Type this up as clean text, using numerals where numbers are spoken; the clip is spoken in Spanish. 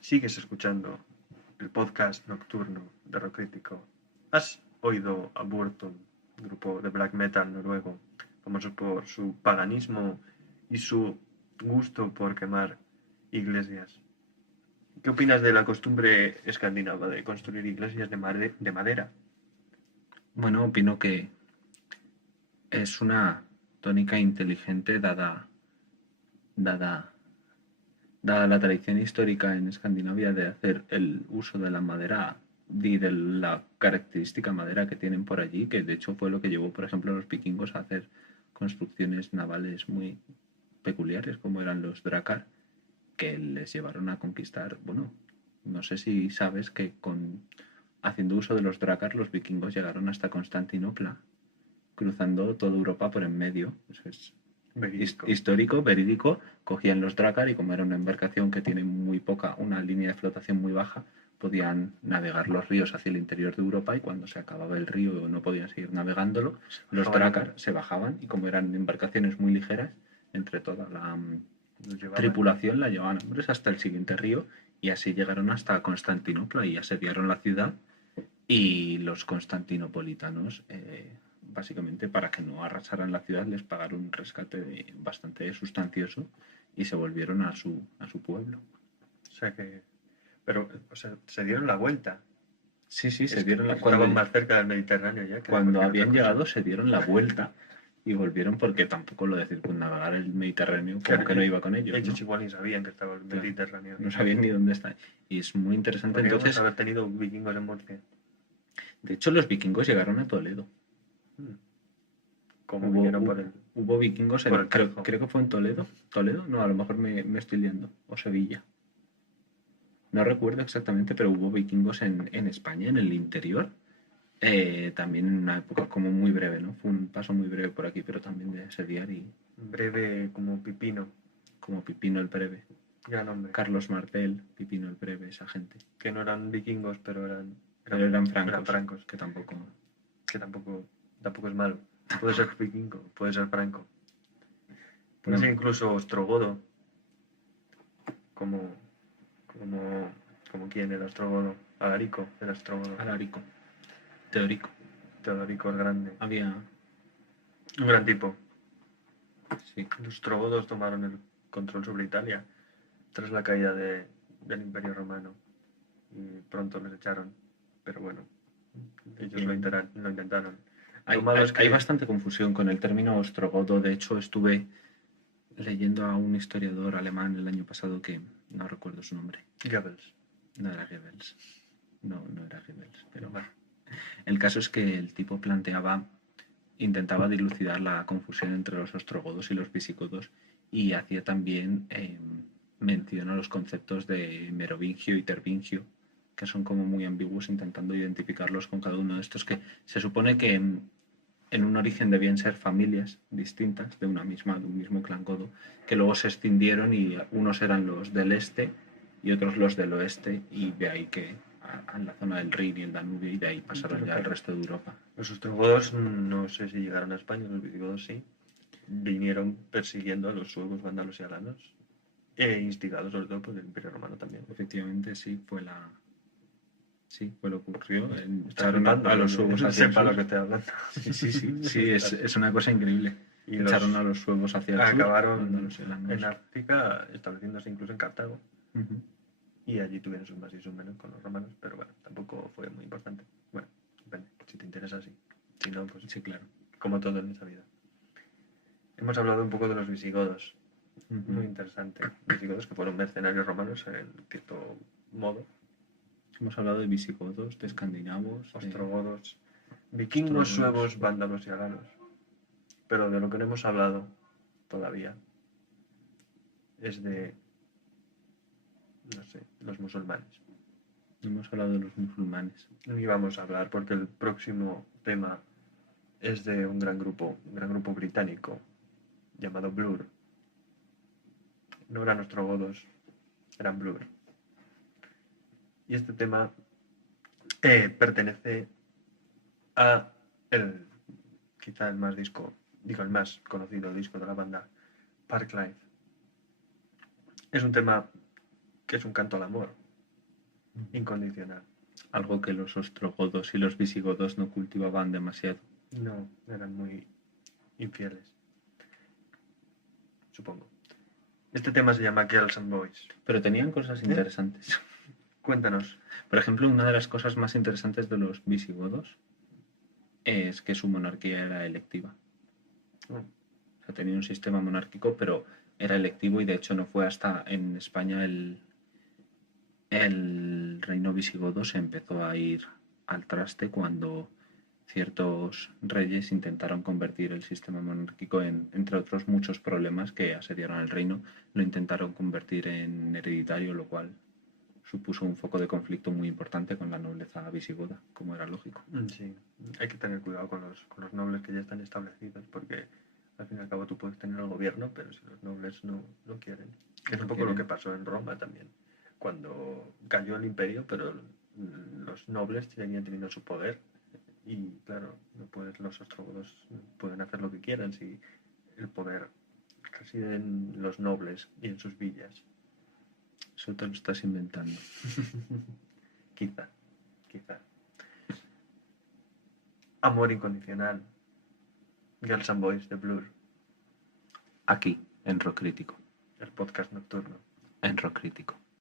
Sigues escuchando el podcast nocturno de Rock Crítico. ¿Has oído a Burton, grupo de black metal noruego, famoso por su paganismo y su gusto por quemar iglesias? ¿Qué opinas de la costumbre escandinava de construir iglesias de madera? Bueno, opino que es una tónica inteligente dada, dada la tradición histórica en Escandinavia de hacer el uso de la madera y de la característica madera que tienen por allí, que de hecho fue lo que llevó, por ejemplo, a los vikingos a hacer construcciones navales muy peculiares, como eran los drakkar, que les llevaron a conquistar, bueno, no sé si sabes que haciendo uso de los drakkar los vikingos llegaron hasta Constantinopla, cruzando toda Europa por en medio. Eso es Verídico. histórico, verídico. Cogían los drakkar y como era una embarcación que tiene muy poca, una línea de flotación muy baja, podían navegar los ríos hacia el interior de Europa y cuando se acababa el río o no podían seguir navegándolo, los drakkar se bajaban y como eran embarcaciones muy ligeras, entre toda la tripulación la llevaban hombres hasta el siguiente río y así llegaron hasta Constantinopla y asediaron la ciudad y los constantinopolitanos, básicamente para que no arrasaran la ciudad, les pagaron un rescate bastante sustancioso y se volvieron a su pueblo. O sea que... Pero, o sea, se dieron la vuelta. Sí, se dieron la Estaban más cerca del Mediterráneo ya que cuando habían llegado se dieron la vuelta y volvieron porque tampoco lo de circunnavegar el Mediterráneo como que no iba con ellos. Ellos igual ni sabían que estaba el Mediterráneo. No sabían ni dónde está. Y es muy interesante. Podríamos haber tenido vikingos en Murcia. De hecho, los vikingos llegaron a Toledo. Como vinieron por el... Hubo vikingos creo que fue en Toledo. ¿Toledo? No, a lo mejor me estoy liando. O Sevilla. No recuerdo exactamente, pero hubo vikingos en España, en el interior. También en una época como muy breve, ¿no? Fue un paso muy breve por aquí, pero también de asediar y... Breve como Pipino. Como Pipino el Breve. Gran hombre. Carlos Martel, Pipino el Breve, esa gente. Que no eran vikingos, pero eran francos. Eran francos. Que tampoco es malo. Puede ser vikingo, puede ser franco. Puede ser incluso ostrogodo. Como quién era ostrogodo. Alarico era ostrogodo. Alarico. Teodorico el Grande. Había un gran tipo. Sí. Los ostrogodos tomaron el control sobre Italia tras la caída del Imperio Romano y pronto les echaron. Pero bueno, ellos lo intentaron. Hay bastante confusión con el término ostrogodo. De hecho, estuve leyendo a un historiador alemán el año pasado que no recuerdo su nombre. Goebbels. No era Goebbels. No era Goebbels. Pero bueno. El caso es que el tipo intentaba dilucidar la confusión entre los ostrogodos y los visigodos y hacía también mención a los conceptos de merovingio y tervingio, que son como muy ambiguos, intentando identificarlos con cada uno de estos que se supone que en un origen debían ser familias distintas de un mismo clan godo, que luego se escindieron y unos eran los del este y otros los del oeste, y de ahí que en la zona del Rin y el Danubio, y de ahí pasaron ya al resto de Europa. Los ostrogodos no sé si llegaron a España, los visigodos sí. Vinieron persiguiendo a los suevos, vándalos y alanos, instigados sobre todo por el Imperio Romano también. Efectivamente, sí, fue lo que ocurrió. Echaron a los suevos hacia el sur. Lo que estoy hablando. Sí, es una cosa increíble. Y echaron a los suevos hacia el sur. Acabaron en África, estableciéndose incluso en Cartago. Y allí tuvieron sus más y sus menos con los romanos, pero bueno, tampoco fue muy importante. Bueno, depende, si te interesa, sí. Si no, pues sí, claro. Como todo en esta vida. Hemos hablado un poco de los visigodos. Muy interesante. Visigodos que fueron mercenarios romanos en cierto modo. Hemos hablado de visigodos, de escandinavos, ostrogodos, vikingos, suevos, vándalos y alanos. Pero de lo que no hemos hablado todavía es de, no sé, los musulmanes. Hemos hablado de los musulmanes. Ni vamos a hablar porque el próximo tema es de un gran grupo británico llamado Blur. No eran ostrogodos, eran Blur. Y este tema pertenece a quizá el más conocido disco de la banda, Park Life. Es un tema que es un canto al amor, incondicional. Algo que los ostrogodos y los visigodos no cultivaban demasiado. No, eran muy infieles, supongo. Este tema se llama Girls and Boys. Pero tenían cosas interesantes. Cuéntanos. Por ejemplo, una de las cosas más interesantes de los visigodos es que su monarquía era electiva. Oh, O sea, tenía un sistema monárquico, pero era electivo y de hecho no fue hasta en España el reino visigodo se empezó a ir al traste cuando ciertos reyes intentaron convertir el sistema monárquico entre otros muchos problemas que asediaron al reino, lo intentaron convertir en hereditario, lo cual supuso un foco de conflicto muy importante con la nobleza visigoda, como era lógico. sí, hay que tener cuidado con los nobles que ya están establecidos, porque al fin y al cabo tú puedes tener el gobierno, pero si los nobles no quieren. Que es un poco lo que pasó en Roma también, cuando cayó el imperio, pero los nobles seguían teniendo su poder. Y claro, no puedes, los ostrogodos pueden hacer lo que quieran si el poder reside en los nobles y en sus villas. Eso te lo estás inventando. Quizá. Amor incondicional. Girls and Boys de Blur. Aquí, en Rock Crítico. El podcast nocturno. En Rock Crítico.